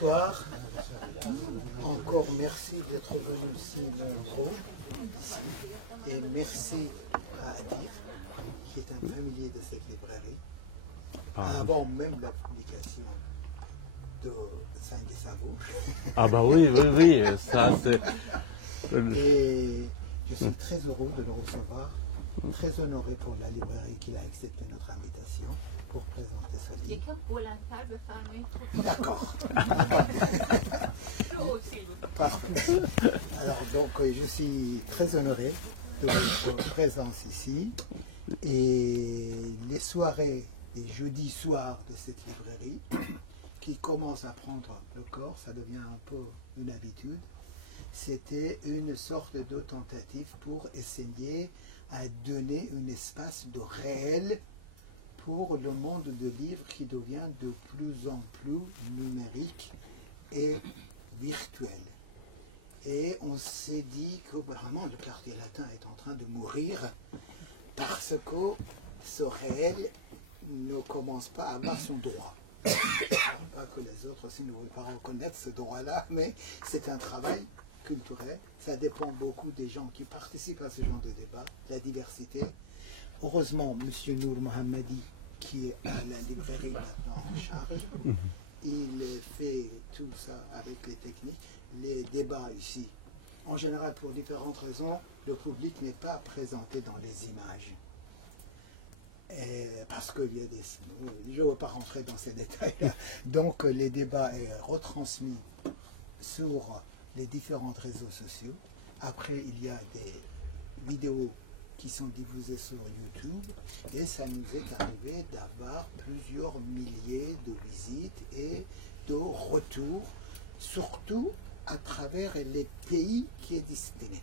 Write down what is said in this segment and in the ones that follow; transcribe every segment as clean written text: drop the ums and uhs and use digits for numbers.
Bonsoir. Encore merci d'être venu si nombreux ici. Et merci à Adir, qui est un familier de cette librairie, avant même la publication de Saint-Guessavo. Ah bah oui, ça c'est... Et je suis très heureux de le recevoir, très honoré pour la librairie qui a accepté notre invitation pour présenter ce livre. D'accord. Alors donc je suis très honoré de votre présence ici et les soirées, les jeudis soirs de cette librairie qui commence à prendre le corps, ça devient un peu une habitude. C'était une sorte de tentative pour essayer à donner un espace de réel pour le monde de livres qui devient de plus en plus numérique et virtuel. Et on s'est dit que vraiment le quartier latin est en train de mourir parce que ce réel ne commence pas à avoir son droit. Pas que les autres aussi ne veulent pas reconnaître ce droit-là, mais c'est un travail culturel. Ça dépend beaucoup des gens qui participent à ce genre de débat, la diversité. Heureusement, M. Nour Mohammadi, qui est à la librairie maintenant en charge, il fait tout ça avec les techniques, les débats ici. En général, pour différentes raisons, le public n'est pas présenté dans les images. Parce qu'il y a des... Je ne veux pas rentrer dans ces détails-là. Donc, les débats sont retransmis sur les différents réseaux sociaux. Après, il y a des vidéos qui sont diffusées sur YouTube et ça nous est arrivé d'avoir plusieurs milliers de visites et de retours, surtout à travers les pays qui est destiné.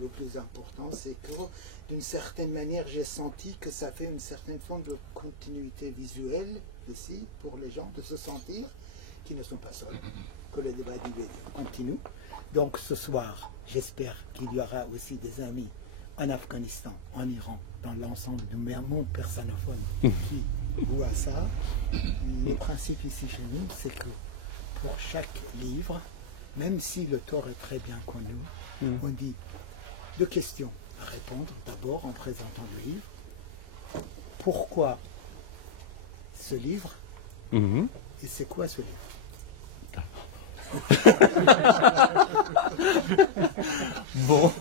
Le plus important, c'est que d'une certaine manière, j'ai senti que ça fait une certaine forme de continuité visuelle aussi pour les gens, de se sentir qu'ils ne sont pas seuls, que le débat continue. Donc ce soir, j'espère qu'il y aura aussi des amis en Afghanistan, en Iran, dans l'ensemble du monde persanophone qui voient ça. Le principe ici chez nous, c'est que pour chaque livre, même si le tort est très bien connu, on dit 2 questions à répondre. D'abord, en présentant le livre, pourquoi ce livre et c'est quoi ce livre? Bon.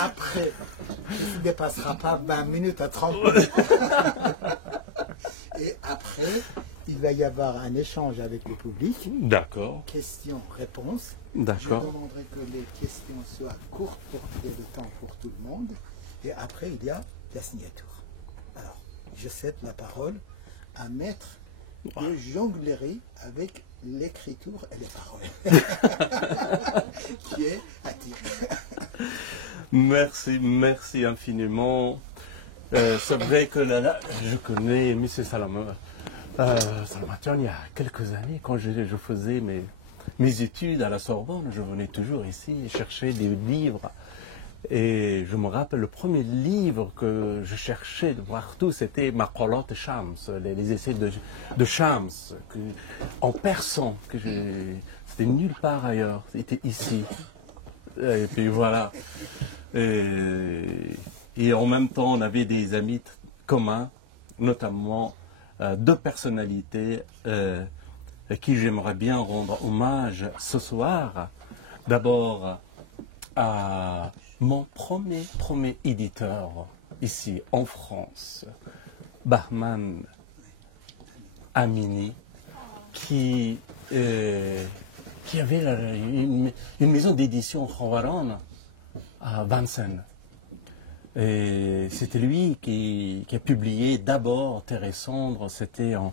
Après, ça ne dépassera pas 20 minutes à 30 minutes. Et après, il va y avoir un échange avec le public. D'accord. Questions-réponses. D'accord. Je demanderai que les questions soient courtes pour qu'il y ait le temps pour tout le monde. Et après, il y a la signature. Alors, je cède la parole à Maître de jonglerie avec l'écriture et les paroles. Qui est Adir. Merci infiniment. C'est vrai que là, je connais M. Salamatian il y a quelques années, quand je faisais mes études à la Sorbonne, je venais toujours ici chercher des livres. Et je me rappelle, le premier livre que je cherchais de voir tout, c'était Maqalat Shams, les essais de Shams, en persan, c'était nulle part ailleurs, c'était ici. Et puis voilà. Et en même temps, on avait des amis communs, notamment 2 personnalités à qui j'aimerais bien rendre hommage ce soir. D'abord, à mon premier éditeur ici en France, Bahman Amini, qui avait une maison d'édition Khawaran à Vincennes. Et c'était lui qui a publié d'abord Terre et Cendre, c'était en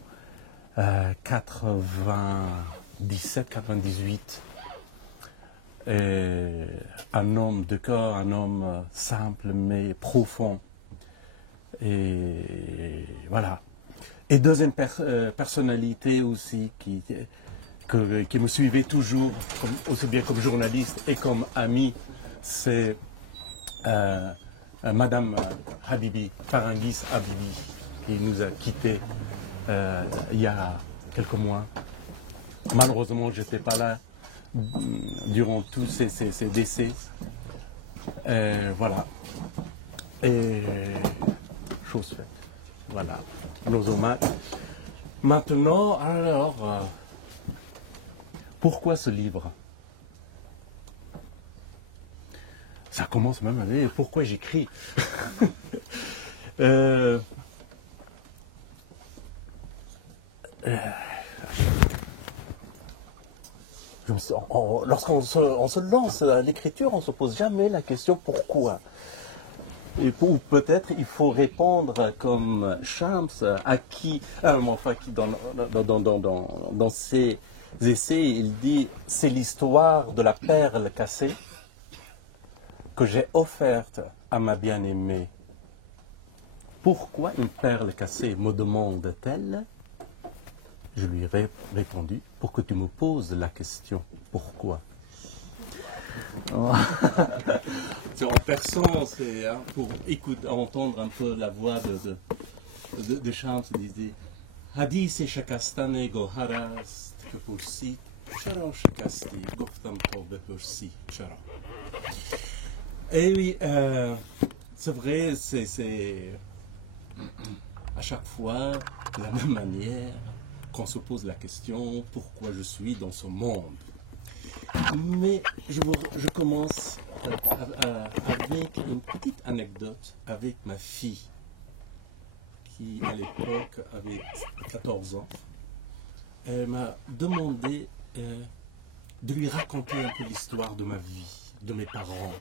97-98. Un homme de cœur, un homme simple mais profond. Et voilà. Et deuxième personnalité aussi qui me suivait toujours, aussi bien comme journaliste et comme ami, c'est Madame Habibi, Farangis Habibi, qui nous a quittés il y a quelques mois. Malheureusement, je n'étais pas là durant tous ces décès. Voilà. Et chose faite. Voilà. Nos hommages. Maintenant, alors, pourquoi ce livre? Ça commence même à dire pourquoi j'écris. Lorsqu'on se lance à l'écriture, on ne se pose jamais la question pourquoi. Ou peut-être il faut répondre comme Shams, qui dans ses essais, il dit « C'est l'histoire de la perle cassée que j'ai offerte à ma bien-aimée. Pourquoi une perle cassée me demande-t-elle » Je lui ai répondu « Pour que tu me poses la question. Pourquoi ?» C'est en persan, c'est pour entendre un peu la voix de Shams, il disait Hadith shakastane goharast kepursi chara shakasti goftam to bepursi chara. Et oui, c'est vrai, c'est à chaque fois de la même manière qu'on se pose la question pourquoi je suis dans ce monde. Mais je commence avec une petite anecdote avec ma fille, qui à l'époque avait 14 ans. Elle m'a demandé de lui raconter un peu l'histoire de ma vie, de mes parents,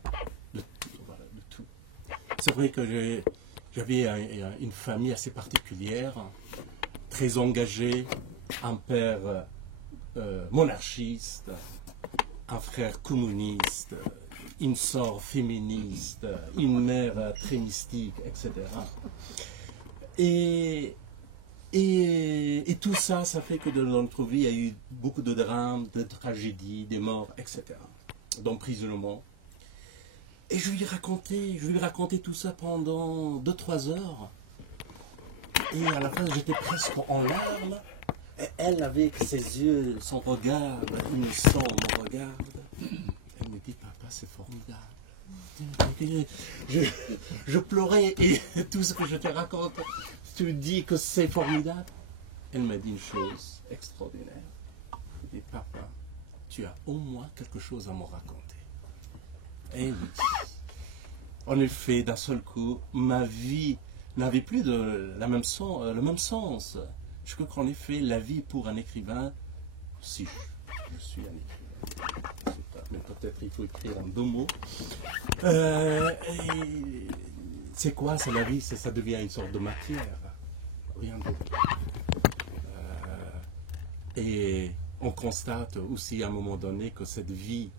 de tout. C'est vrai que j'avais une famille assez particulière, très engagée, un père monarchiste, un frère communiste, une sœur féministe, une mère très mystique, etc. Et tout ça, ça fait que dans notre vie, il y a eu beaucoup de drames, de tragédies, des morts, etc. D'emprisonnement. Et je lui ai raconté tout ça pendant 2-3 heures. Et à la fin, j'étais presque en larmes. Et elle, avec ses yeux, son regard, innocent, me regarde. Elle me dit, papa, c'est formidable. Je pleurais et tout ce que je te raconte, tu dis que c'est formidable. Elle m'a dit une chose extraordinaire. Elle dit, papa, tu as au moins quelque chose à me raconter. Et oui. En effet, d'un seul coup, ma vie n'avait plus le même sens. Je crois qu'en effet, la vie pour un écrivain, si je suis un écrivain, je sais pas, mais peut-être il faut écrire en 2 mots. C'est quoi, c'est la vie, ça devient une sorte de matière, rien d'autre. Et on constate aussi à un moment donné que cette vie,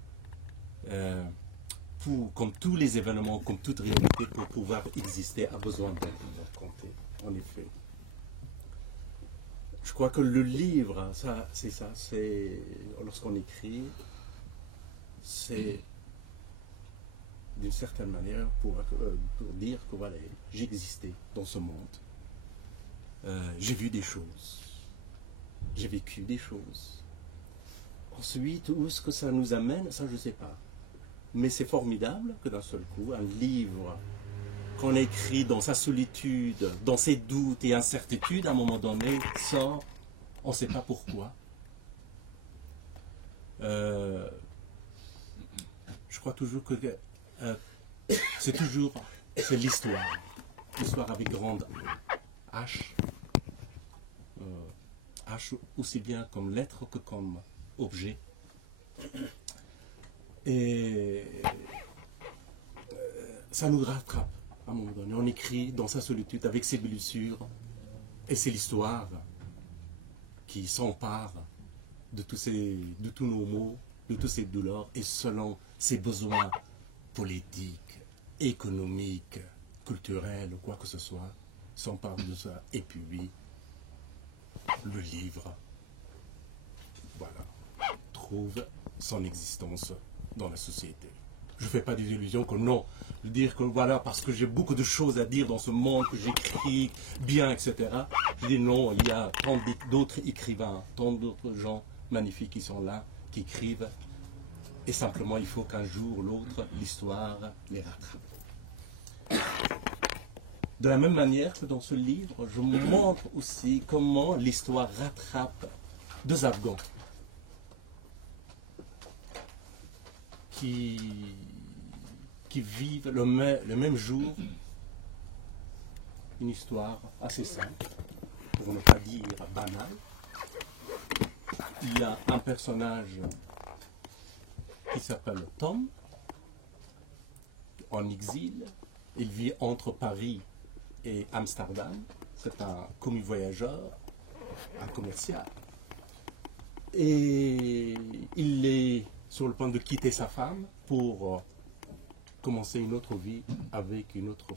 comme tous les événements, comme toute réalité, pour pouvoir exister, a besoin d'être raconté, en effet. Je crois que le livre, c'est lorsqu'on écrit, c'est d'une certaine manière pour dire que voilà, j'ai existé dans ce monde. J'ai vu des choses, j'ai vécu des choses. Ensuite, où est-ce que ça nous amène, ça je ne sais pas. Mais c'est formidable que d'un seul coup, un livre qu'on écrit dans sa solitude, dans ses doutes et incertitudes, à un moment donné, sort, on ne sait pas pourquoi. Je crois toujours que c'est l'histoire. L'histoire avec grande H. H aussi bien comme lettre que comme objet. Et ça nous rattrape à un moment donné. On écrit dans sa solitude avec ses blessures. Et c'est l'histoire qui s'empare de tous nos maux, de toutes ces douleurs, et selon ses besoins politiques, économiques, culturels, quoi que ce soit, s'empare de ça. Et puis, le livre, voilà, trouve son existence dans la société. Je ne fais pas des illusions que non, dire que voilà, parce que j'ai beaucoup de choses à dire dans ce monde, que j'écris bien, etc. Je dis non, il y a tant d'autres écrivains, tant d'autres gens magnifiques qui sont là, qui écrivent, et simplement il faut qu'un jour ou l'autre, l'histoire les rattrape. De la même manière que dans ce livre, je montre aussi comment l'histoire rattrape deux Afghans qui vivent le même jour une histoire assez simple, pour ne pas dire banale. Il y a un personnage qui s'appelle Tom, en exil. Il vit entre Paris et Amsterdam. C'est un commis voyageur, un commercial. Et il est sur le point de quitter sa femme pour commencer une autre vie avec une autre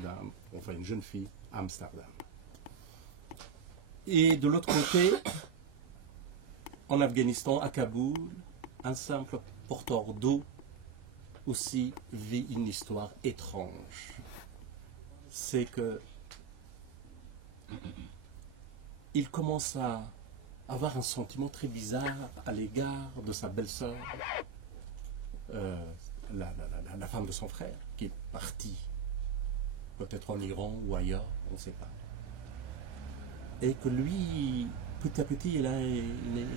dame, enfin une jeune fille à Amsterdam. Et de l'autre côté, en Afghanistan, à Kaboul, un simple porteur d'eau aussi vit une histoire étrange. C'est que il commence à avoir un sentiment très bizarre à l'égard de sa belle-sœur, la femme de son frère, qui est partie, peut-être en Iran ou ailleurs, on ne sait pas. Et que lui, petit à petit, il a une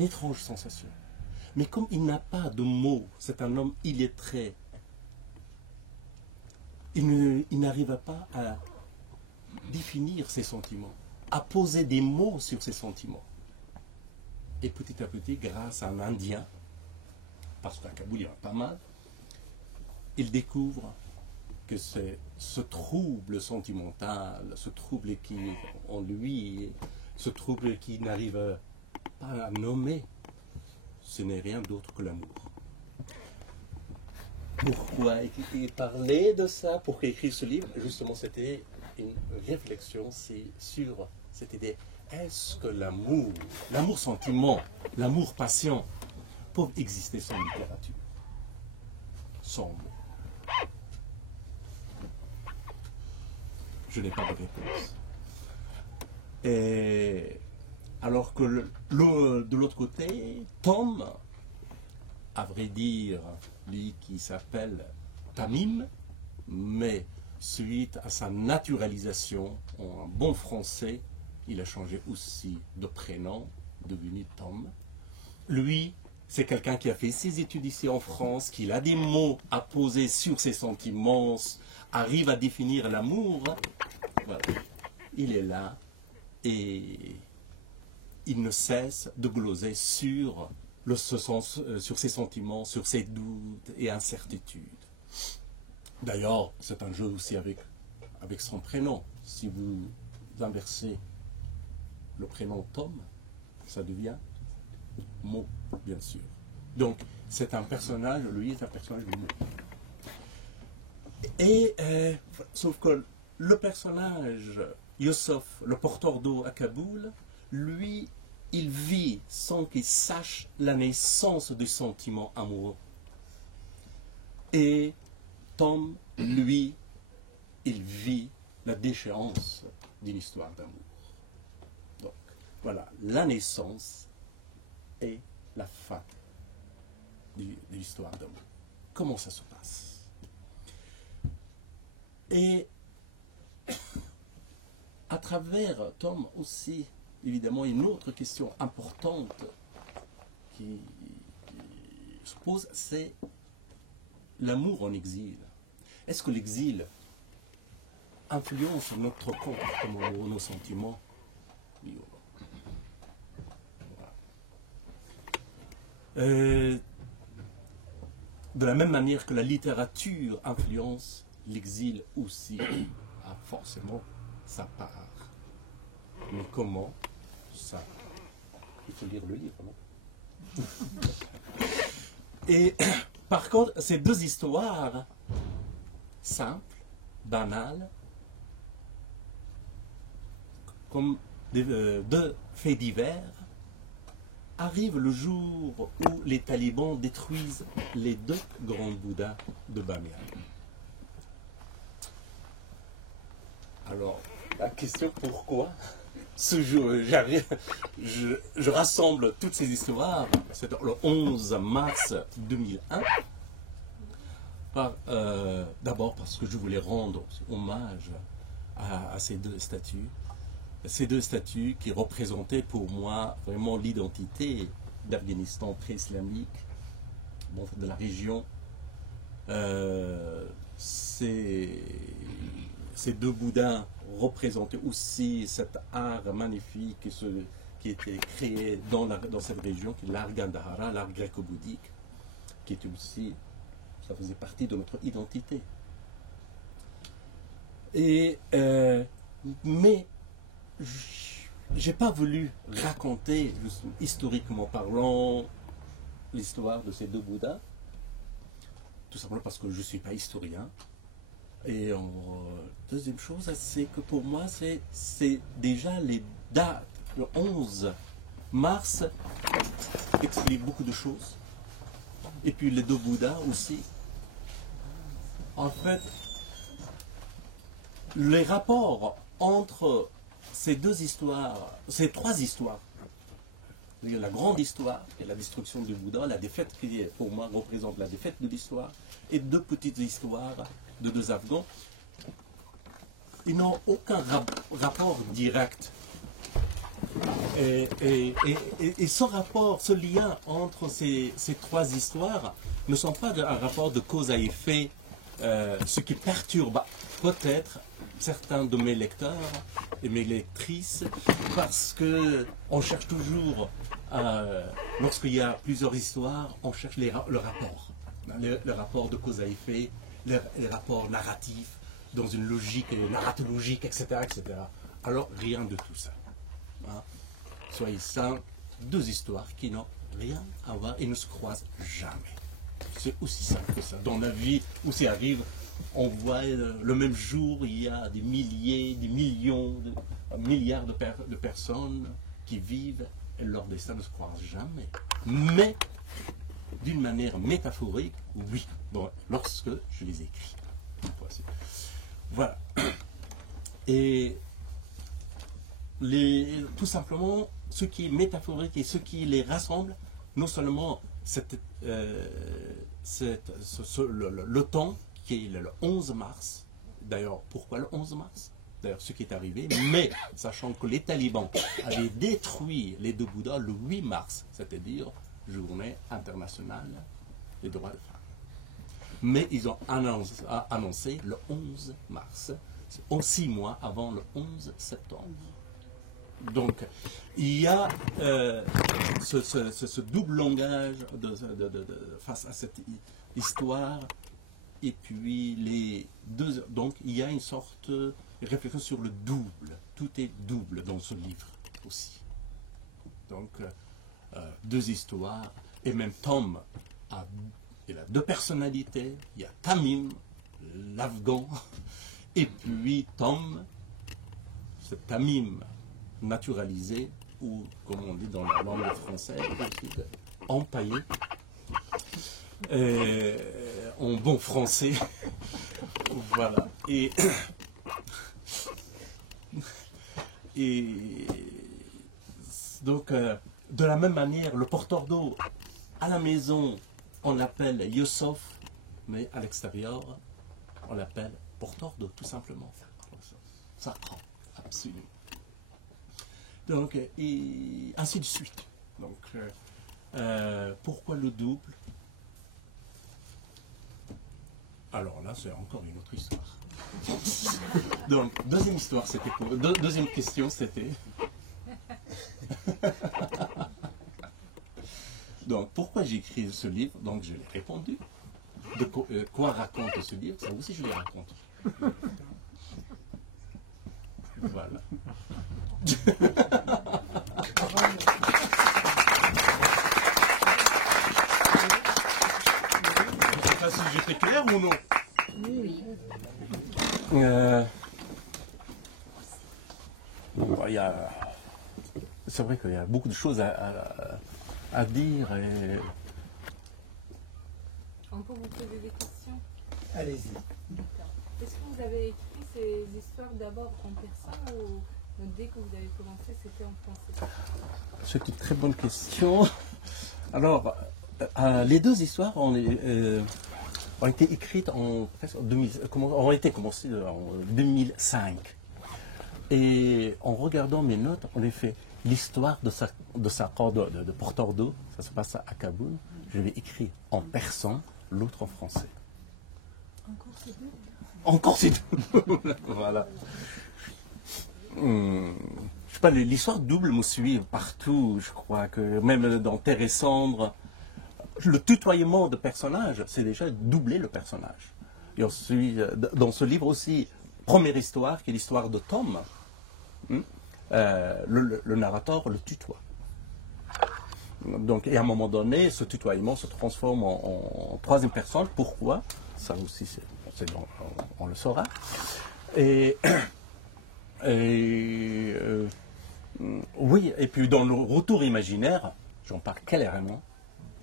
étrange sensation. Mais comme il n'a pas de mots, c'est un homme illettré, il n'arrive pas à définir ses sentiments, à poser des mots sur ses sentiments. Et petit à petit, grâce à un Indien, parce qu'à Kaboul il y en a pas mal, il découvre que c'est ce trouble sentimental, ce trouble qui est en lui, ce trouble qui n'arrive pas à nommer, ce n'est rien d'autre que l'amour. Pourquoi il parlait de ça, pourquoi écrire ce livre? Justement, c'était une réflexion sur cette idée. Est-ce que l'amour-sentiment, l'amour-passion peuvent exister sans littérature, sans mots? Je n'ai pas de réponse. Et alors que de l'autre côté, Tom, à vrai dire, lui qui s'appelle Tamim, mais suite à sa naturalisation en bon français, il a changé aussi de prénom, devenu Tom. Lui, c'est quelqu'un qui a fait ses études ici en France, qui a des mots à poser sur ses sentiments, arrive à définir l'amour. Voilà. Il est là et il ne cesse de gloser sur ses sentiments, sur ses doutes et incertitudes. D'ailleurs, c'est un jeu aussi avec son prénom. Si vous inversez le prénom Tom, ça devient mot, bien sûr. Donc, c'est un personnage, lui est un personnage de mot. Et, sauf que le personnage, Youssof, le porteur d'eau à Kaboul, lui, il vit sans qu'il sache la naissance du sentiment amoureux. Et Tom, lui, il vit la déchéance d'une histoire d'amour. Donc, voilà, la naissance et la fin de l'histoire d'amour. Comment ça se passe? Et à travers Tom aussi, évidemment, une autre question importante qui se pose, c'est l'amour en exil. Est-ce que l'exil influence notre comportement, nos sentiments? De la même manière que la littérature influence, l'exil aussi a forcément sa part. Mais comment? Ça, il faut lire le livre, non? Et par contre, ces deux histoires simples, banales, comme deux faits divers, arrivent le jour où les talibans détruisent les deux grands Bouddhas de Bamiyan. Alors, la question pourquoi? ce jour, je rassemble toutes ces histoires, c'est le 11 mars 2001, d'abord parce que je voulais rendre hommage à ces deux statues. Ces deux statues qui représentaient pour moi vraiment l'identité d'Afghanistan pré-islamique, bon, de la région. Ces deux Bouddhas représentaient aussi cet art magnifique qui était créé dans cette région, qui est l'art Gandhara, l'art gréco-bouddhique, qui était aussi, ça faisait partie de notre identité. Mais j'ai pas voulu raconter, historiquement parlant, l'histoire de ces deux Bouddhas, tout simplement parce que je ne suis pas historien. Et deuxième chose, c'est que pour moi, c'est déjà les dates. Le 11 mars explique beaucoup de choses. Et puis les deux Bouddhas aussi. En fait, les rapports entre ces deux histoires, ces trois histoires, la grande histoire, qui est la destruction du Bouddha, la défaite qui, pour moi, représente la défaite de l'histoire, et deux petites histoires de deux Afghans, ils n'ont aucun rapport direct. Et ce rapport, ce lien entre ces trois histoires ne sont pas un rapport de cause à effet, ce qui perturbe peut-être certains de mes lecteurs et mes lectrices, parce qu'on cherche toujours, lorsqu'il y a plusieurs histoires, on cherche le rapport. Le rapport de cause à effet, les rapports narratifs, dans une logique narratologique, etc., etc. Alors, rien de tout ça. Hein. Soyez simples, deux histoires qui n'ont rien à voir et ne se croisent jamais. C'est aussi simple que ça. Dans la vie où ça arrive, on voit le même jour, il y a des milliers, des millions, un milliard de personnes qui vivent et leur destin ne se croise jamais. Mais, d'une manière métaphorique, oui, bon, lorsque je les écris. Voilà. Et tout simplement, ce qui est métaphorique et ce qui les rassemble, non seulement le temps qui est le 11 mars, d'ailleurs, pourquoi le 11 mars? D'ailleurs, ce qui est arrivé, mais sachant que les talibans avaient détruit les deux Bouddhas le 8 mars, c'est-à-dire journée internationale des droits des femmes. Mais ils ont annoncé le 11 mars, 6 mois avant le 11 septembre. Donc, il y a ce double langage face à cette histoire, et puis les deux. Donc, il y a une sorte de réflexion sur le double. Tout est double dans ce livre aussi. Donc, deux histoires, et même Tom il a deux personnalités. Il y a Tamim, l'Afghan, et puis Tom, c'est Tamim naturalisé, ou comme on dit dans la langue française, empaillé, en bon français. Voilà. Et donc, de la même manière, le porteur d'eau à la maison, on l'appelle Youssof, mais à l'extérieur, on l'appelle porteur d'eau, tout simplement. Ça prend, absolument. Donc, et ainsi de suite. Donc, pourquoi le double? Alors là, c'est encore une autre histoire. Donc, deuxième histoire, c'était pour... Deuxième question, c'était... Donc, pourquoi j'ai écrit ce livre? Donc, je l'ai répondu. De quoi raconte ce livre? Ça aussi, je le raconte. Voilà. Je ne sais pas si j'étais clair ou non. Oui. C'est vrai qu'il y a beaucoup de choses à dire. Et... On peut vous poser des questions? Allez-y. Est-ce que vous avez écrit ces histoires d'abord en persan ou Donc, dès que vous avez commencé, c'était en français. C'est une très bonne question. Alors, les deux histoires ont été écrites ont été commencées en 2005. Et en regardant mes notes, en effet, l'histoire de Sakor de porteur d'eau, ça se passe à Kaboul, je l'ai écrit en persan, l'autre en français. Encore c'est deux. Voilà. Je sais pas, l'histoire double me suit partout, je crois que même dans Terre et Cendres, le tutoiement de personnages, c'est déjà doubler le personnage. Et ensuite, dans ce livre aussi, première histoire, qui est l'histoire de Tom, le narrateur le tutoie. Donc, et à un moment donné, ce tutoiement se transforme en troisième personne. Pourquoi? Ça aussi, on le saura. Oui, et puis dans le retour imaginaire, j'en parle clairement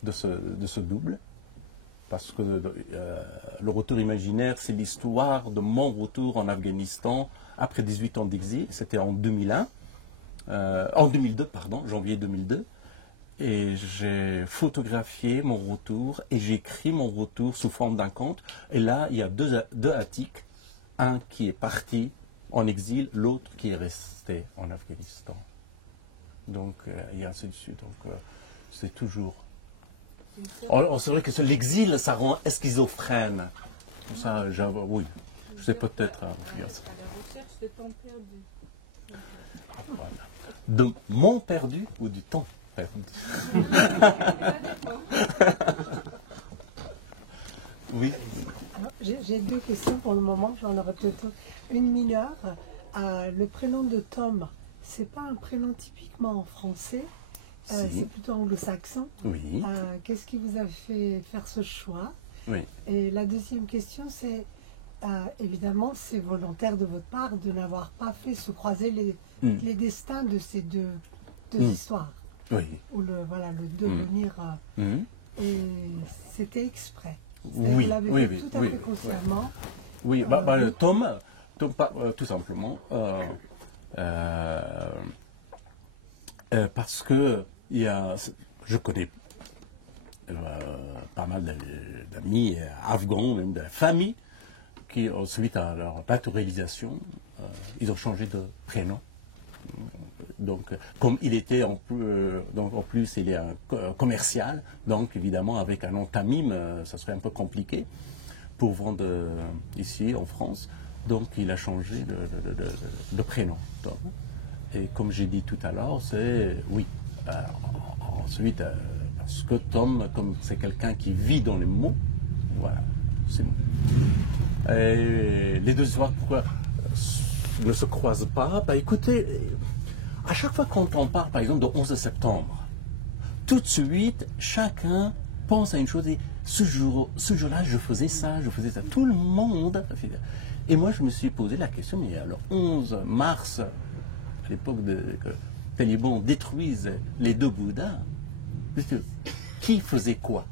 de ce double, parce que le retour imaginaire, c'est l'histoire de mon retour en Afghanistan après 18 ans d'exil. C'était en 2002, pardon, janvier 2002. Et j'ai photographié mon retour et j'ai écrit mon retour sous forme d'un conte. Et là, il y a deux attiques, un qui est parti en exil, l'autre qui est resté en Afghanistan. Donc, et ainsi de suite. Donc, c'est toujours... C'est vrai que l'exil, ça rend schizophrène. Ça, oui, c'est peut-être... À la recherche de temps perdu. Voilà. De mon perdu ou du temps perdu? Oui. J'ai deux questions pour le moment, j'en aurai peut-être une mineure. Le prénom de Tom, c'est pas un prénom typiquement en français, Si. c'est plutôt anglo-saxon. Oui. Qu'est-ce qui vous a fait faire ce choix? Oui. Et la deuxième question, c'est évidemment, c'est volontaire de votre part de n'avoir pas fait se croiser les destins de ces deux histoires. Oui. Ou le devenir. Et c'était exprès. Oui, Vous l'avez oui, fait oui, tout à oui, fait consciemment. Oui, Tom, tout simplement, parce que je connais pas mal d'amis afghans, même de familles, qui, suite à leur naturalisation, ils ont changé de prénom. Donc, comme il était en plus il est un commercial, donc évidemment avec un nom tamim, ça serait un peu compliqué pour vendre ici en France. Donc, il a changé de prénom. Tom. Et comme j'ai dit tout à l'heure, c'est oui. Ensuite, parce que Tom, comme c'est quelqu'un qui vit dans les mots, voilà, c'est bon. Et les deux histoires, pourquoi ne se croisent pas? Bah, écoutez, à chaque fois quand on parle, par exemple, de 11 septembre, tout de suite, chacun pense à une chose. Et ce jour-là, je faisais ça. Tout le monde. Et moi, je me suis posé la question, mais alors, 11 mars, à l'époque que les talibans détruisent les deux Bouddhas, qui faisait quoi?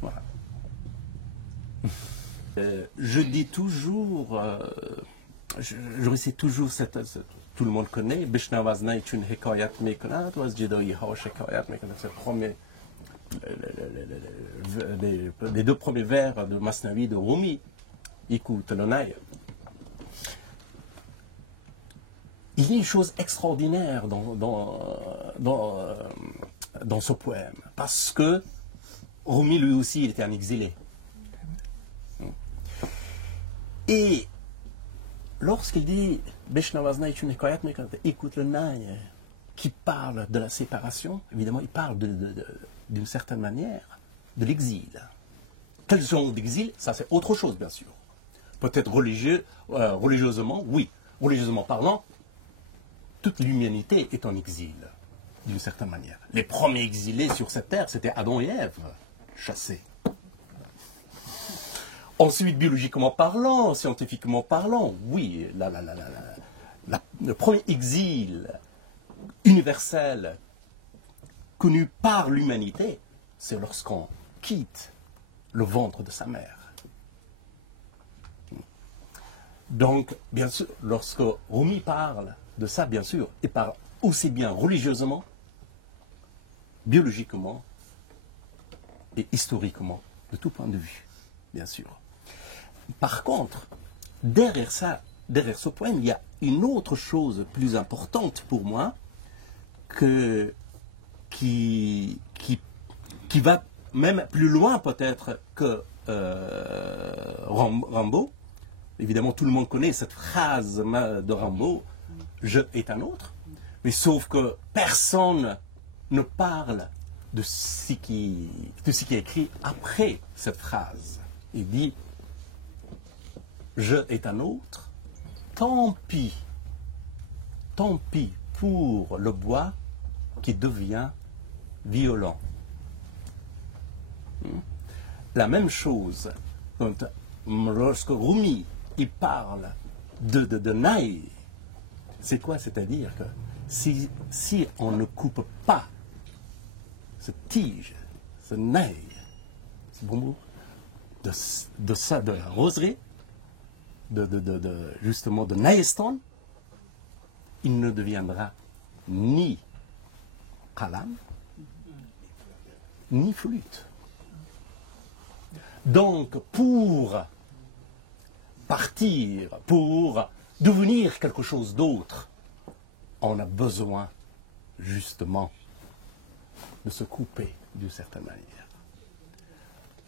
Voilà. Je dis toujours, je récite toujours tout le monde connaît, Bishnavazna est une hikayat mekonat, was Jedoi Haosh hikayat mekonat, c'est le premier, les deux premiers vers de Masnavi de Rumi, Écoute l'onaï. Il y a une chose extraordinaire dans ce poème, parce que Rumi, lui aussi, il était un exilé. Et lorsqu'il dit écoute le naï, qui parle de la séparation, évidemment, il parle d'une certaine manière de l'exil. Quel genre d'exil? Ça, c'est autre chose, bien sûr. Peut-être religieusement, oui. Religieusement parlant, toute l'humanité est en exil, d'une certaine manière. Les premiers exilés sur cette terre, c'était Adam et Ève, chassés. Ensuite, biologiquement parlant, scientifiquement parlant, oui, le premier exil universel connu par l'humanité, c'est lorsqu'on quitte le ventre de sa mère. Donc, bien sûr, lorsque Rumi parle de ça, bien sûr, il parle aussi bien religieusement, biologiquement et historiquement, de tout point de vue, bien sûr. Par contre, derrière ça, derrière ce point, il y a une autre chose plus importante pour moi qui va même plus loin peut-être que Rimbaud. Évidemment, tout le monde connaît cette phrase de Rimbaud, « Je est un autre », mais sauf que personne ne parle de ce qui est écrit après cette phrase. Il dit « Je est un autre, tant pis pour le bois qui devient violent. » La même chose, lorsque Rumi il parle de naï, c'est quoi? C'est-à-dire que si on ne coupe pas cette tige, ce naï, c'est bon mot, de ça, de la roseraie, justement de naïston, il ne deviendra ni kalam, ni flûte. Donc, pour partir, pour devenir quelque chose d'autre, on a besoin, justement, de se couper d'une certaine manière.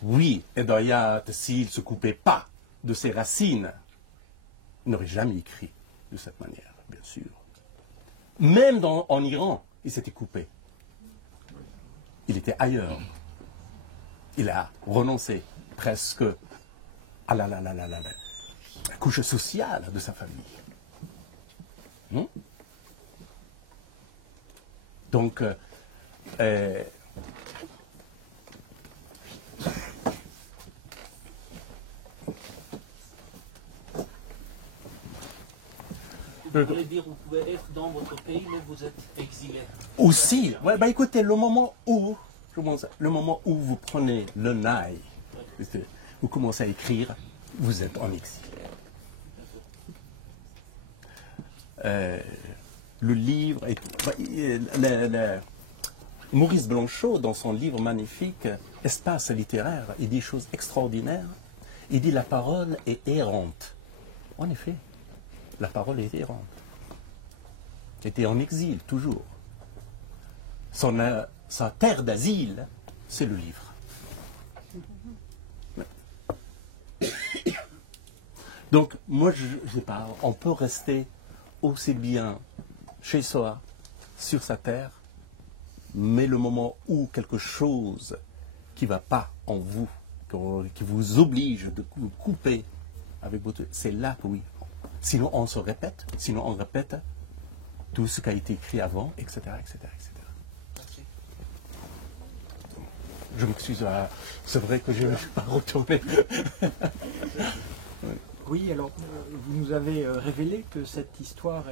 Oui, Hedayat, s'il ne se coupait pas de ses racines, il n'aurait jamais écrit de cette manière, bien sûr. Même en Iran, il s'était coupé. Il était ailleurs. Il a renoncé presque à la couche sociale de sa famille. Donc, vous voulez dire, vous pouvez être dans votre pays, mais vous êtes exilé. Aussi, ouais, bah écoutez, le moment où vous prenez le naï, vous commencez à écrire, vous êtes en exil. Le livre, Maurice Blanchot, dans son livre magnifique, Espace littéraire, il dit des choses extraordinaires. Il dit la parole est errante. En effet, la parole est errante. Il était en exil, toujours. Sa terre d'asile, c'est le livre. Donc, moi, je sais pas, on peut rester aussi bien chez soi, sur sa terre, mais le moment où quelque chose qui ne va pas en vous, qui vous oblige de vous couper avec votre... C'est là que oui. Sinon, on se répète, sinon on répète tout ce qui a été écrit avant, etc., etc., etc. Je m'excuse, c'est vrai que je ne vais pas retourner. Oui, alors vous nous avez révélé que cette histoire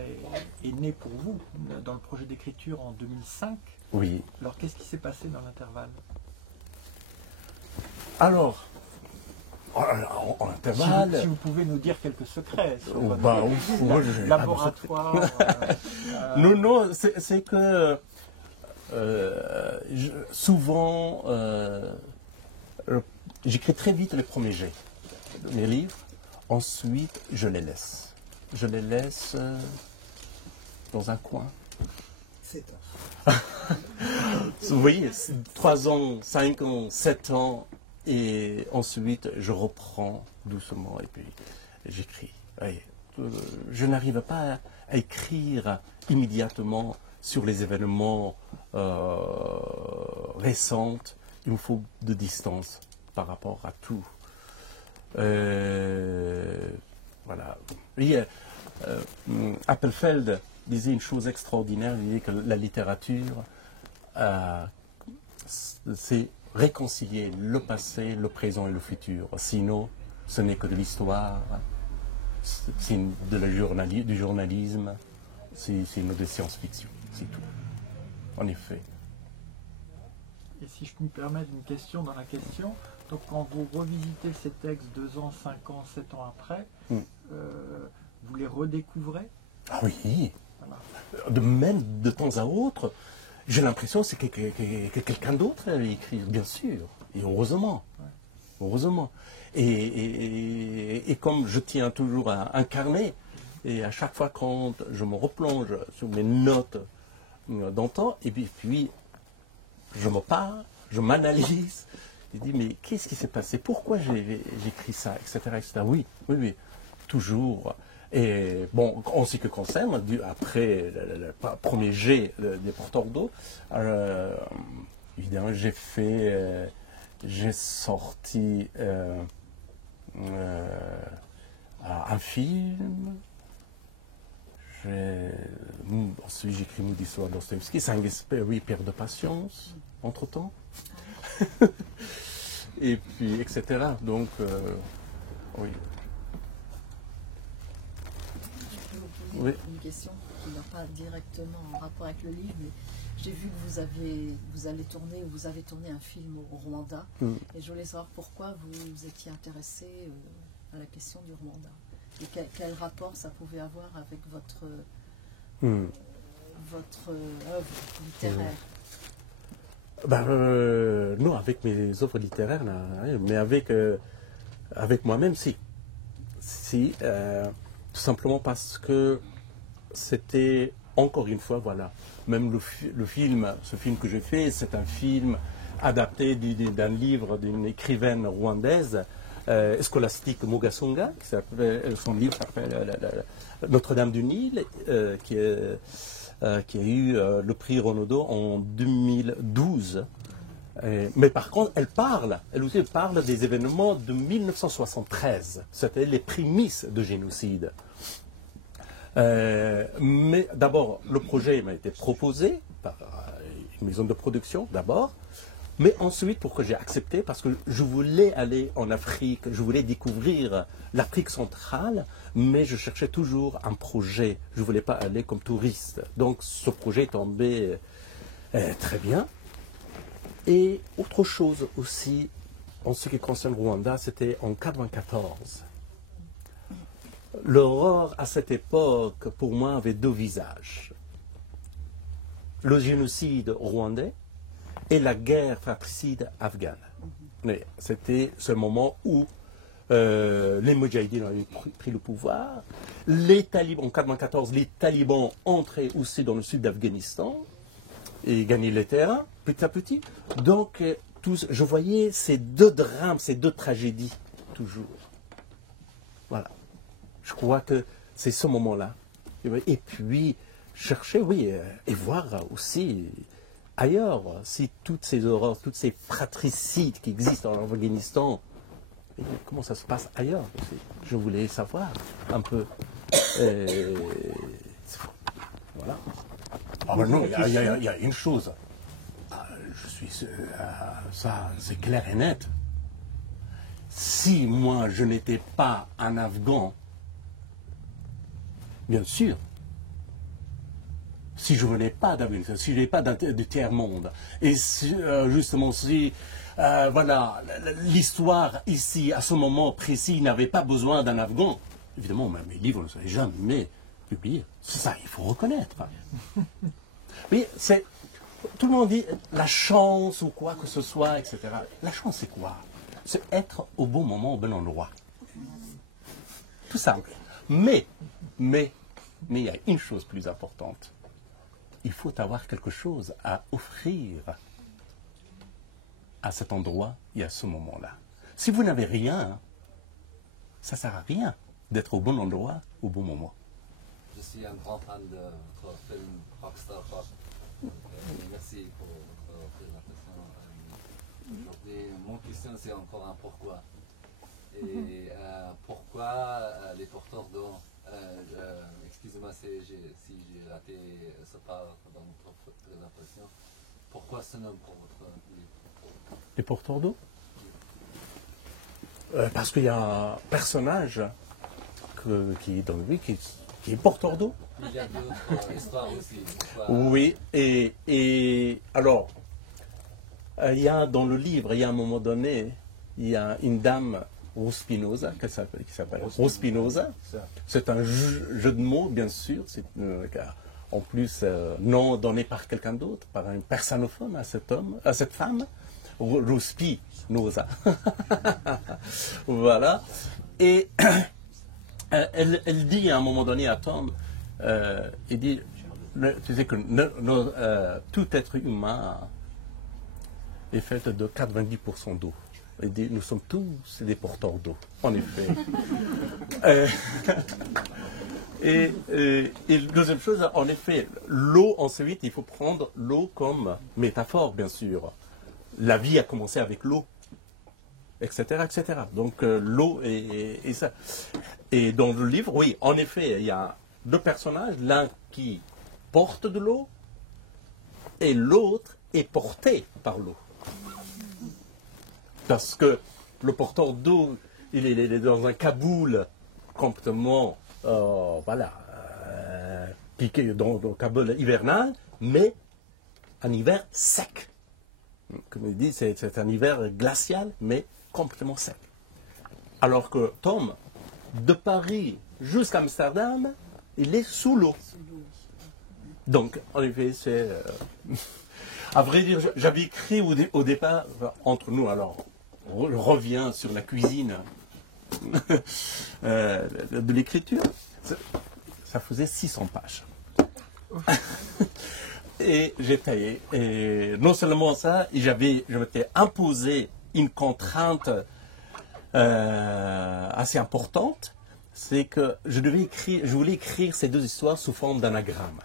est née pour vous dans le projet d'écriture en 2005. Oui. Alors qu'est-ce qui s'est passé dans l'intervalle? Alors, en intervalle... Si vous pouvez nous dire quelques secrets sur votre moi, je laboratoire. Non, c'est que souvent, j'écris très vite les premiers jets de mes livres. Ensuite, je les laisse. Je les laisse dans un coin. 7 ans. Vous voyez, 3 ans, 5 ans, 7 ans, et ensuite, je reprends doucement et puis j'écris. Je n'arrive pas à écrire immédiatement sur les événements récents. Il me faut de distance par rapport à tout. Voilà. Oui, Appelfeld disait une chose extraordinaire, il disait que la littérature, c'est réconcilier le passé, le présent et le futur. Sinon, ce n'est que de l'histoire, c'est du journalisme, c'est de science-fiction, c'est tout. En effet. Et si je peux me permettre une question dans la question, donc quand vous revisitez ces textes 2 ans, 5 ans, 7 ans après, vous les redécouvrez? Ah oui. Voilà. Même de temps à autre, j'ai l'impression que c'est que quelqu'un d'autre a écrit, bien sûr. Et heureusement. Heureusement. Et comme je tiens toujours un carnet, et à chaque fois quand je me replonge sur mes notes d'antan, et puis je me parle, je m'analyse, je dis mais qu'est-ce qui s'est passé? Pourquoi j'ai écrit ça, etc., etc. Oui, toujours. Et bon, en ce qui concerne, après le premier jet des porteurs d'eau, évidemment, j'ai sorti un film. Ensuite, j'ai écrit Moody sur Dostoïevski, Saint-Exupéry, Pierre de Patience, entre-temps. Et puis, etc. Donc, oui. Oui. Une question qui n'a pas directement en rapport avec le livre, mais j'ai vu que vous avez tourné un film au Rwanda, et je voulais savoir pourquoi vous étiez intéressé à la question du Rwanda, et quel rapport ça pouvait avoir avec votre œuvre littéraire. Non, avec mes œuvres littéraires, mais avec moi-même, si. Tout simplement parce que c'était, encore une fois, voilà, même le film, ce film que j'ai fait, c'est un film adapté d'un livre d'une écrivaine rwandaise, Scholastique Mugasonga, son livre s'appelle Notre-Dame du Nil, qui a eu le prix Renaudot en 2012. Mais par contre, elle aussi parle des événements de 1973. C'était les prémices de génocide. Mais d'abord, le projet m'a été proposé par une maison de production, d'abord. Mais ensuite, pourquoi j'ai accepté? Parce que je voulais aller en Afrique, je voulais découvrir l'Afrique centrale, mais je cherchais toujours un projet. Je ne voulais pas aller comme touriste. Donc ce projet tombait très bien. Et autre chose aussi, en ce qui concerne Rwanda, c'était en 1994. L'horreur à cette époque, pour moi, avait deux visages. Le génocide rwandais et la guerre fratricide afghane. Mais c'était ce moment où les Moudjahidines avaient pris le pouvoir. Les talibans, en 1994, les talibans entraient aussi dans le sud d'Afghanistan et gagnaient les terrains, petit à petit. Donc, je voyais ces deux drames, ces deux tragédies, toujours. Voilà. Je crois que c'est ce moment-là. Et puis, chercher, oui, et voir aussi ailleurs, si toutes ces horreurs, toutes ces fratricides qui existent en Afghanistan, comment ça se passe ailleurs aussi. Je voulais savoir un peu. Voilà. Ah ben non, il y a une chose. Ça, c'est clair et net. Si moi, je n'étais pas un Afghan, bien sûr, si je ne venais pas d'Afghanistan, si je n'étais pas du tiers-monde, et si, justement, si voilà, l'histoire ici, à ce moment précis, n'avait pas besoin d'un Afghan, évidemment, mes livres ne seraient jamais publiés. C'est ça, il faut reconnaître. Mais c'est... Tout le monde dit la chance ou quoi que ce soit, etc. La chance, c'est quoi? C'est être au bon moment, au bon endroit. Tout simple. Mais il y a une chose plus importante. Il faut avoir quelque chose à offrir à cet endroit et à ce moment-là. Si vous n'avez rien, ça ne sert à rien d'être au bon endroit, au bon moment. Je suis un grand fan de votre film Rockstar Pop. Merci pour votre présentation. Aujourd'hui, mon question, c'est encore un pourquoi. Et pourquoi les porteurs d'eau, excusez-moi si j'ai raté ce part dans votre présentation, pourquoi ce nom pour votre livre? Les porteurs d'eau? Parce qu'il y a un personnage qui est dans lui qui est porteur d'eau. Il y a d'autres histoires aussi. Oui, et alors, il y a dans le livre, il y a un moment donné, il y a une dame Spinoza, qui s'appelle Rose Spinoza. C'est un jeu de mots, bien sûr. C'est en plus nom donné par quelqu'un d'autre, par un personnophone à cet homme, à cette femme. Rose Spinoza. Voilà. Et elle dit à un moment donné à Tom, il dit, tu sais que tout être humain est fait de 90% d'eau. Il dit, nous sommes tous des porteurs d'eau, en effet. Et deuxième chose, en effet, l'eau, ensuite, il faut prendre l'eau comme métaphore, bien sûr. La vie a commencé avec l'eau, etc., etc. Donc l'eau et ça. Et dans le livre, oui, en effet, il y a deux personnages, l'un qui porte de l'eau et l'autre est porté par l'eau. Parce que le porteur d'eau, il est dans un Kaboul complètement, piqué dans le Kaboul hivernal, mais un hiver sec. Comme il dit, c'est un hiver glacial, mais complètement sec. Alors que Tom, de Paris jusqu'à Amsterdam, il est sous l'eau. Donc, en effet, c'est... à vrai dire, j'avais écrit au départ, entre nous, alors, je reviens sur la cuisine de l'écriture, ça faisait 600 pages. Et j'ai taillé. Et non seulement ça, je m'étais imposé une contrainte assez importante, c'est que je voulais écrire ces deux histoires sous forme d'anagramme.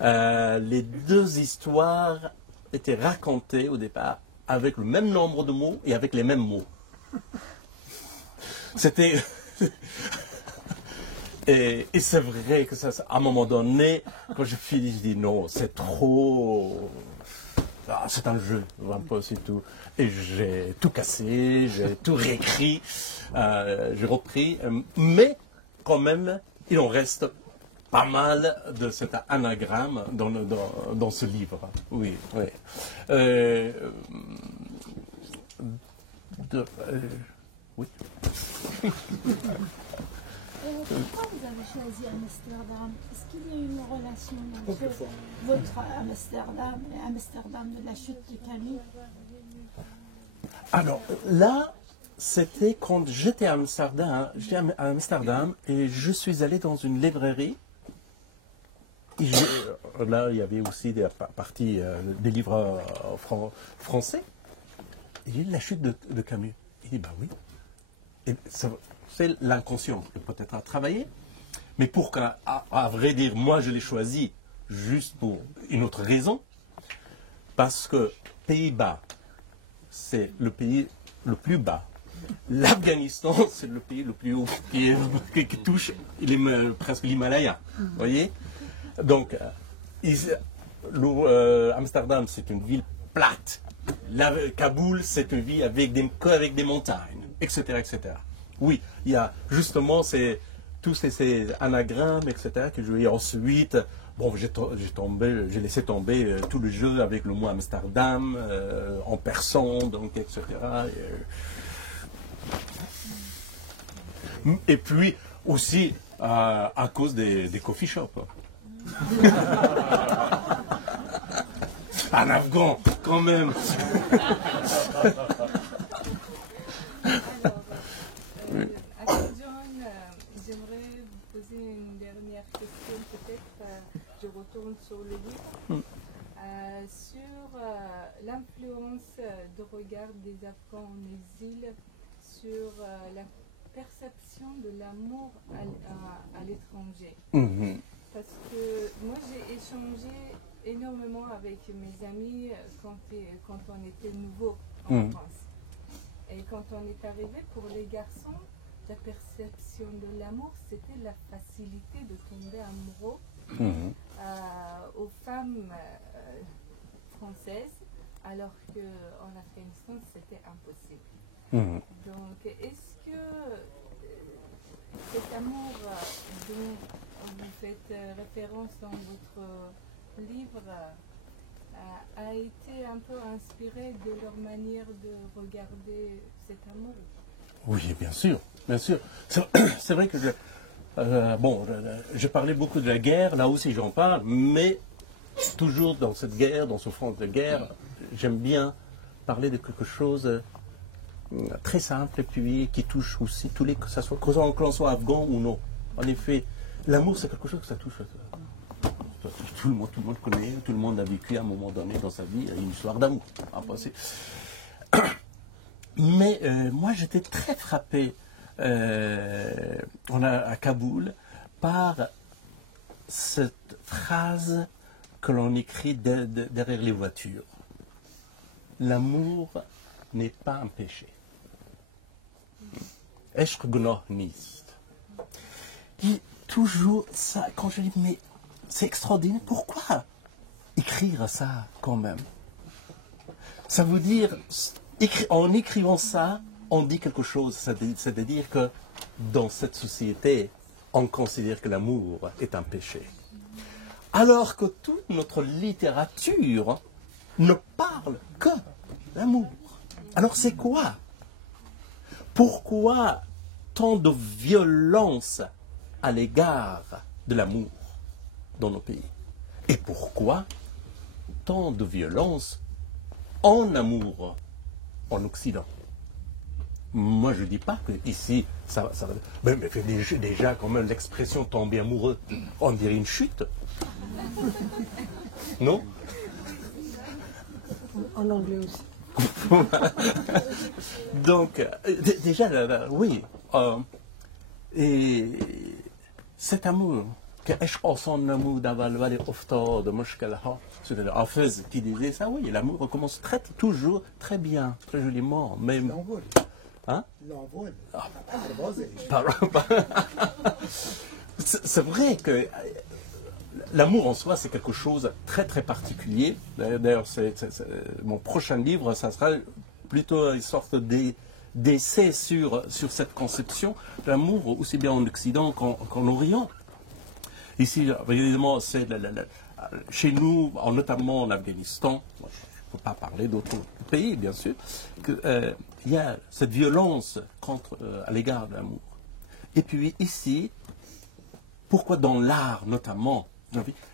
Les deux histoires étaient racontées au départ avec le même nombre de mots et avec les mêmes mots. C'était... Et c'est vrai que ça, à un moment donné, quand je finis, je dis non, c'est trop... Ah, c'est un jeu, un peu, c'est tout. Et j'ai tout cassé, j'ai tout réécrit, j'ai repris. Mais quand même, il en reste pas mal de cet anagramme dans ce livre. Oui, oui. Oui. Pourquoi vous avez choisi Amsterdam? Est-ce qu'il y a une relation entre votre Amsterdam et Amsterdam de la chute de Camus? Alors là, c'était quand j'étais à Amsterdam et je suis allé dans une librairie. Et là, il y avait aussi des parties des livres français. Il dit la chute de Camus. Il dit, bah oui. Et c'est l'inconscient que peut-être à travailler. Mais à vrai dire, moi, je l'ai choisi juste pour une autre raison. Parce que Pays-Bas, c'est le pays le plus bas. L'Afghanistan, c'est le pays le plus haut, qui touche presque l'Himalaya. Vous voyez? Donc, Amsterdam, c'est une ville plate. Kaboul, c'est une ville avec des montagnes, etc., etc. Oui, il y a justement tous ces anagrammes, etc., que je vais ensuite... Bon, j'ai laissé tomber tout le jeu avec le mot Amsterdam, en persan, donc, etc. Et puis, aussi, à cause des coffee shops. Un Afghan, quand même. Alors, John, j'aimerais vous poser une dernière question, peut-être. Je retourne sur le livre. Sur l'influence de regard des Afghans en exil sur la perception de l'amour à l'étranger. Mm-hmm. Parce que moi, j'ai échangé énormément avec mes amis quand on était nouveau en France. Et quand on est arrivé, pour les garçons, la perception de l'amour, c'était la facilité de tomber amoureux aux femmes françaises, alors qu'en Afghanistan, c'était impossible. Donc, est-ce que cet amour dont vous faites référence dans votre livre, a été un peu inspiré de leur manière de regarder cet amour. Oui, bien sûr, bien sûr. C'est vrai que je parlais beaucoup de la guerre, là aussi j'en parle, mais toujours dans cette guerre, dans ce front de guerre, j'aime bien parler de quelque chose très simple et puis qui touche aussi tous les, que l'on soit afghan ou non. En effet, l'amour c'est quelque chose que ça touche. Tout le monde connaît, tout le monde a vécu à un moment donné dans sa vie une histoire d'amour à passer. Mais moi j'étais très frappé à Kaboul par cette phrase que l'on écrit derrière les voitures. L'amour n'est pas un péché. Ishq gunah nist. Et toujours ça, quand je dis, mais c'est extraordinaire, pourquoi écrire ça quand même? Ça veut dire, en écrivant ça, on dit quelque chose, c'est-à-dire que dans cette société, on considère que l'amour est un péché. Alors que toute notre littérature ne parle que l'amour. Alors c'est quoi? Pourquoi tant de violence à l'égard de l'amour dans nos pays? Et pourquoi tant de violence en amour en Occident? Moi, je ne dis pas que ici, ça va. Mais déjà, quand même, l'expression tomber amoureux, on dirait une chute. Non? En anglais aussi. Donc, déjà, oui. Et cet amour, c'est-à-dire Hafez qui disait ça, oui, l'amour recommence toujours très bien, très joliment. Même. Hein? C'est vrai que l'amour en soi, c'est quelque chose de très très particulier. D'ailleurs, mon prochain livre, ça sera plutôt une sorte d'essai sur cette conception de l'amour, aussi bien en Occident qu'en Orient. Ici, évidemment, c'est chez nous, notamment en Afghanistan, je ne peux pas parler d'autres pays, bien sûr, il y a cette violence à l'égard de l'amour. Et puis ici, pourquoi dans l'art notamment,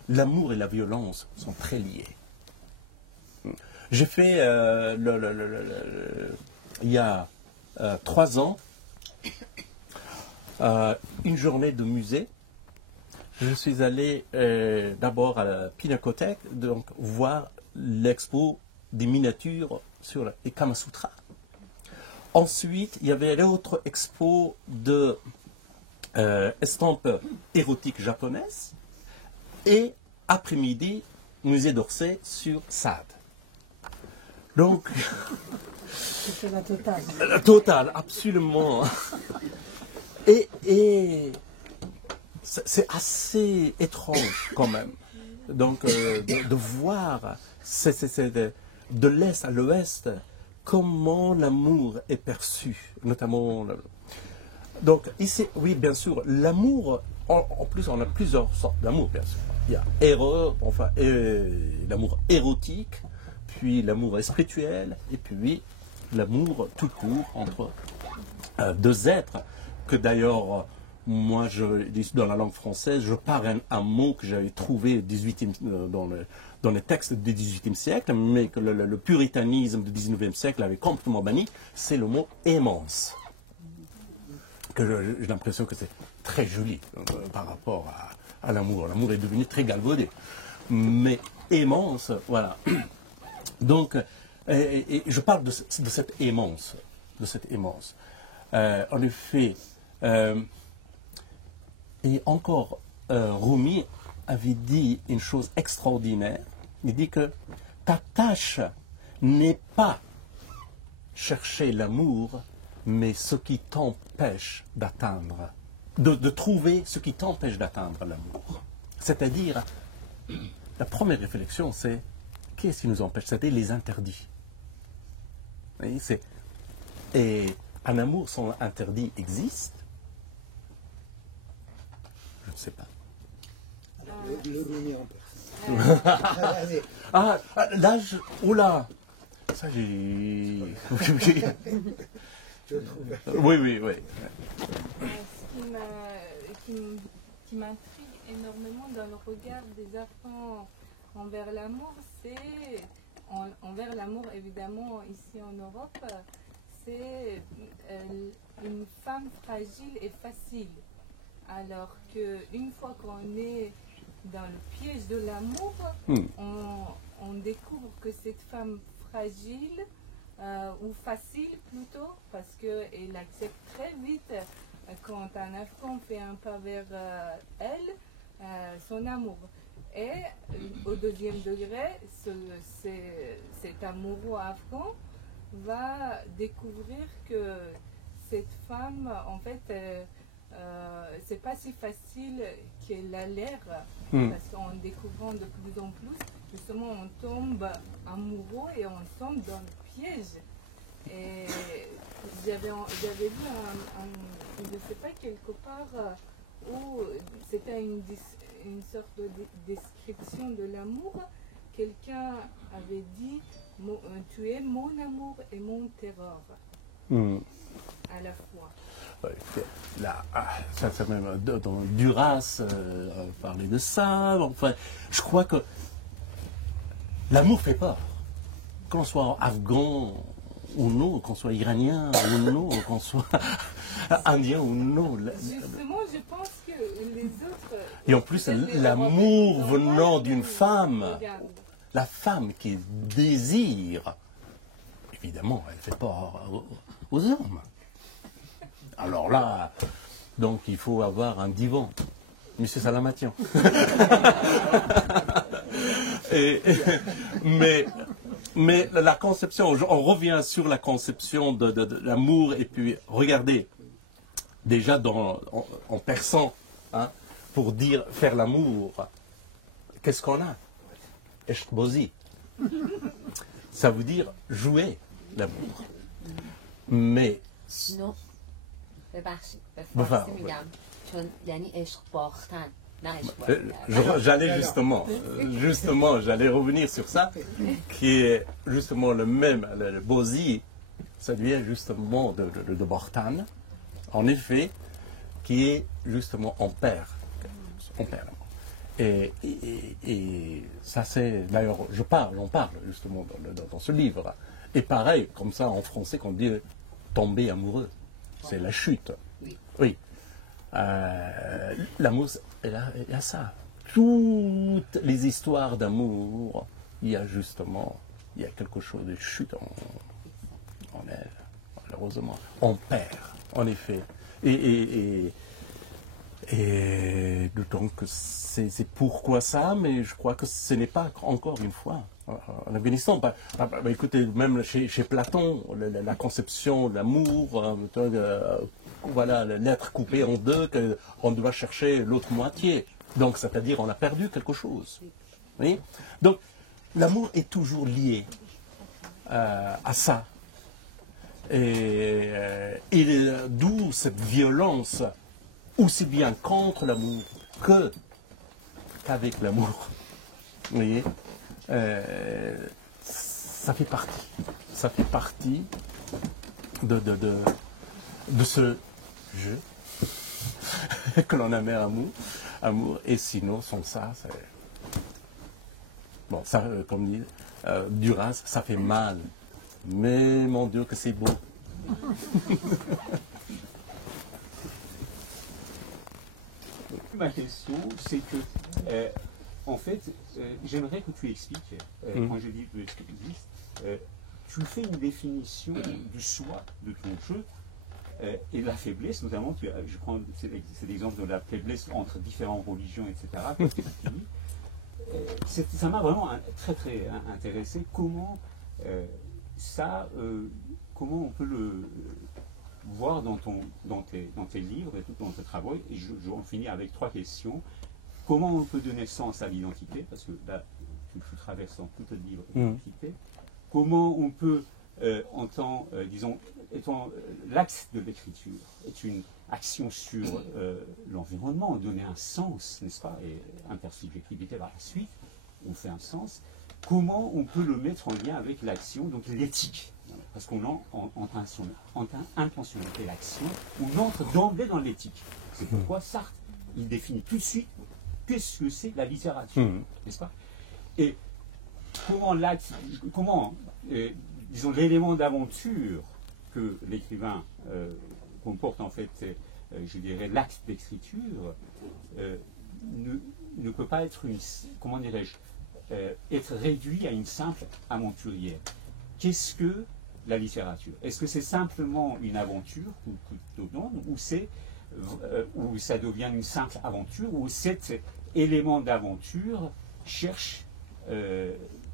l'amour et la violence sont très liés. J'ai fait, il y a 3 ans, une journée de musée. Je suis allé d'abord à la Pinakothèque, donc voir l'expo des miniatures sur les Kama Sutra. Ensuite, il y avait l'autre expo de estampes érotiques japonaises. Et après-midi, musée d'Orsay sur Sade. Donc. C'était la totale. La totale, absolument. Et c'est assez étrange quand même. Donc, de voir de l'Est à l'Ouest comment l'amour est perçu, notamment. Donc, ici, oui, bien sûr, l'amour, en plus, on a plusieurs sortes d'amour, bien sûr. Il y a l'amour érotique, puis l'amour spirituel, et puis l'amour tout court entre deux êtres, que d'ailleurs, moi, dans la langue française, je parle un mot que j'avais trouvé dans les textes du XVIIIe siècle, mais que le puritanisme du XIXe siècle avait complètement banni, c'est le mot aimance. Que j'ai l'impression que c'est très joli par rapport à l'amour. L'amour est devenu très galvaudé. Mais aimance, voilà. Donc, et je parle de cette aimance. En effet, et encore, Rumi avait dit une chose extraordinaire. Il dit que ta tâche n'est pas chercher l'amour, mais ce qui t'empêche d'atteindre, de trouver ce qui t'empêche d'atteindre l'amour. C'est-à-dire, la première réflexion, c'est qu'est-ce qui nous empêche? C'est-à-dire les interdits. Vous voyez, et un amour sans interdit existe? Je ne sais pas. Alors, le Rumi en personne. Allez. Ah, l'âge, oula, ça j'ai... Je trouve. Oui. Qui m'intrigue énormément dans le regard des Afghans envers l'amour, c'est envers l'amour évidemment ici en Europe, c'est une femme fragile et facile. Alors qu'une fois qu'on est dans le piège de l'amour, on découvre que cette femme fragile ou facile plutôt, parce qu'elle accepte très vite quand un Afghan fait un pas vers elle, son amour. Et au deuxième degré, cet amoureux afghan va découvrir que cette femme, en fait, c'est pas si facile qu'elle a l'air, parce qu'en découvrant de plus en plus, justement, on tombe amoureux et on tombe dans le piège. Et j'avais vu je ne sais pas, quelque part où c'était une sorte de description de l'amour. Quelqu'un avait dit tu es mon amour et mon terreur à la fois. Ouais, là, ça même dans Duras parlait de ça. Enfin, je crois que l'amour fait peur. Qu'on soit afghan ou non, qu'on soit iranien ou non, qu'on soit indien ou non. Justement, je pense que les autres... Et en plus, l'amour venant d'une femme, la femme qui désire, évidemment, elle fait peur aux hommes. Alors là, donc il faut avoir un divan. Monsieur Salamatian. Mais la conception, on revient sur la conception de l'amour, et puis regardez, déjà en persan, hein, pour dire faire l'amour, qu'est-ce qu'on a? Eshbozi. Ça veut dire jouer l'amour. Mais... Non. J'allais justement, j'allais revenir sur ça, qui est justement le même, le bozi, ça vient justement de Bortan, en effet, qui est justement on perd. Et ça c'est, d'ailleurs, on parle justement dans ce livre. Et pareil, comme ça en français, qu'on dit tomber amoureux, c'est la chute. Oui. L'amour, il y a ça. Toutes les histoires d'amour, il y a quelque chose de chute en elle, malheureusement. On perd, en effet. Et d'autant que c'est pourquoi ça, mais je crois que ce n'est pas encore une fois en Afghanistan. Écoutez, même chez Platon, la conception de l'amour, voilà, l'être coupé en deux, qu'on doit chercher l'autre moitié. Donc, c'est-à-dire, on a perdu quelque chose. Oui. Donc, l'amour est toujours lié à ça. Et d'où cette violence, aussi bien contre l'amour qu'avec l'amour. Vous voyez, ça fait partie. Ça fait partie de ce jeu que l'on a mis amour. Et sinon, sans ça, c'est... Bon, ça, comme dit Duras, ça fait mal. Mais mon Dieu, que c'est beau. Ma question, c'est que, en fait, j'aimerais que tu expliques, quand je dis ce que tu dis, tu fais une définition du soi de ton jeu et de la faiblesse, notamment, je prends cet exemple de la faiblesse entre différentes religions, etc. Ça m'a vraiment très très intéressé. Comment comment on peut le voir dans tes livres et dans tes travaux. Et je vais en finir avec 3 questions. Comment on peut donner sens à l'identité, parce que là, tu traverses dans tout le livre l'identité. Comment on peut, étant l'axe de l'écriture est une action sur l'environnement, donner un sens, n'est-ce pas, et intersubjectivité par la suite. on fait un sens, comment on peut le mettre en lien avec l'action, donc l'éthique. Parce qu'on entre intentionnalité et l'action, on entre d'emblée dans l'éthique. C'est pourquoi Sartre, il définit tout de suite qu'est-ce que c'est la littérature, n'est-ce pas? Et comment disons, l'élément d'aventure que l'écrivain comporte, en fait, je dirais, l'acte d'écriture, ne peut pas être comment dirais-je, être réduit à une simple aventurière. Qu'est-ce que la littérature? Est-ce que c'est simplement une aventure ou ça devient une simple aventure, ou cet élément d'aventure cherche,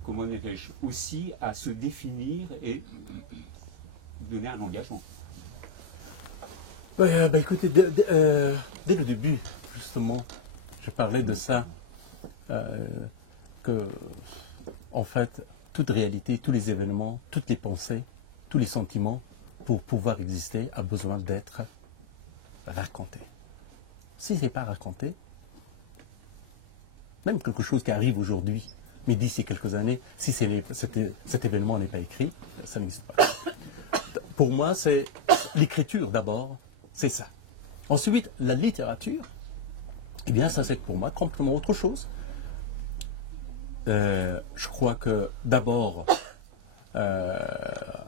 comment dirais-je, aussi à se définir et donner un engagement? Écoutez, dès le début, justement, je parlais de ça, que, en fait, toute réalité, tous les événements, toutes les pensées, tous les sentiments, pour pouvoir exister, a besoin d'être racontés. Si ce n'est pas raconté, même quelque chose qui arrive aujourd'hui, mais d'ici quelques années, si cet événement n'est pas écrit, ça n'existe pas. Pour moi, c'est l'écriture d'abord, c'est ça. Ensuite, la littérature, eh bien, ça c'est pour moi complètement autre chose. Je crois que d'abord,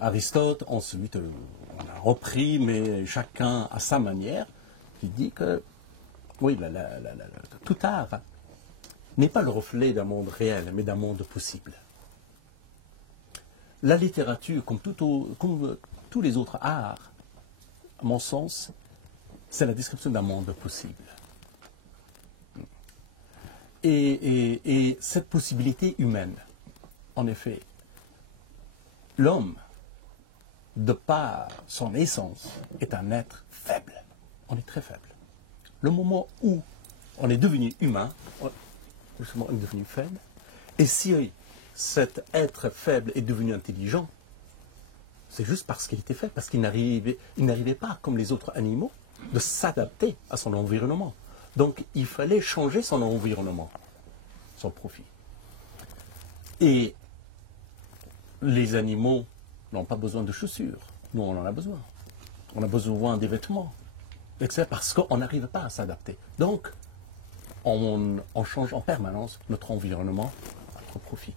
Aristote, ensuite, on a repris, mais chacun à sa manière, qui dit que, oui, tout art n'est pas le reflet d'un monde réel, mais d'un monde possible. La littérature, comme tous les autres arts, à mon sens, c'est la description d'un monde possible. Et cette possibilité humaine, en effet, l'homme, de par son essence, est un être faible. On est très faible. Le moment où on est devenu humain, justement, on est devenu faible. Et si cet être faible est devenu intelligent, c'est juste parce qu'il était faible, parce qu'il n'arrivait pas, comme les autres animaux, de s'adapter à son environnement. Donc, il fallait changer son environnement, son profit. Et les animaux n'ont pas besoin de chaussures. Nous, on en a besoin. On a besoin des vêtements. Et c'est parce qu'on n'arrive pas à s'adapter. Donc, on change en permanence notre environnement à notre profit.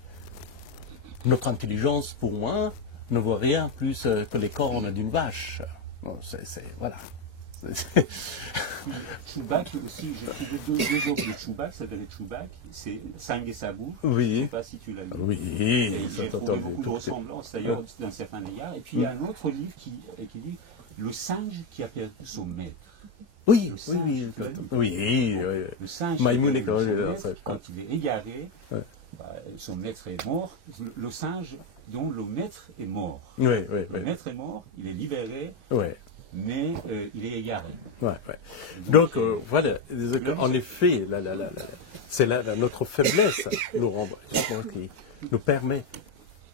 Notre intelligence, pour moi, ne voit rien plus que les cornes d'une vache. Bon, voilà. Choubac aussi, j'ai trouvé deux œuvres de Choubac, ça s'appelle Choubac, c'est Sang et Sabou. Oui. Je ne sais pas si tu l'as lu. Oui, j'ai trouvé beaucoup de ressemblances d'ailleurs d'un certain égard. Et puis il y a un autre livre qui dit Le singe qui a perdu son maître. Oui, oui. Le singe qui a perdu son maître, quand il est égaré, son maître est mort. Le singe dont le maître est mort. Le maître est mort, il est libéré. Mais il est égaré. Donc, voilà, en effet, c'est notre faiblesse qui nous permet,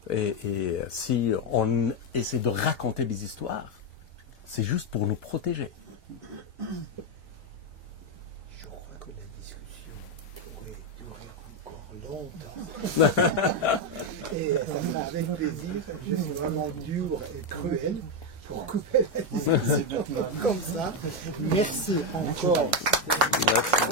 et si on essaie de raconter des histoires, c'est juste pour nous protéger. Je crois que la discussion pourrait durer encore longtemps. Et ça sera avec plaisir. Je suis vraiment dur et cruel pour couper la discussion comme ça. Merci encore. Merci.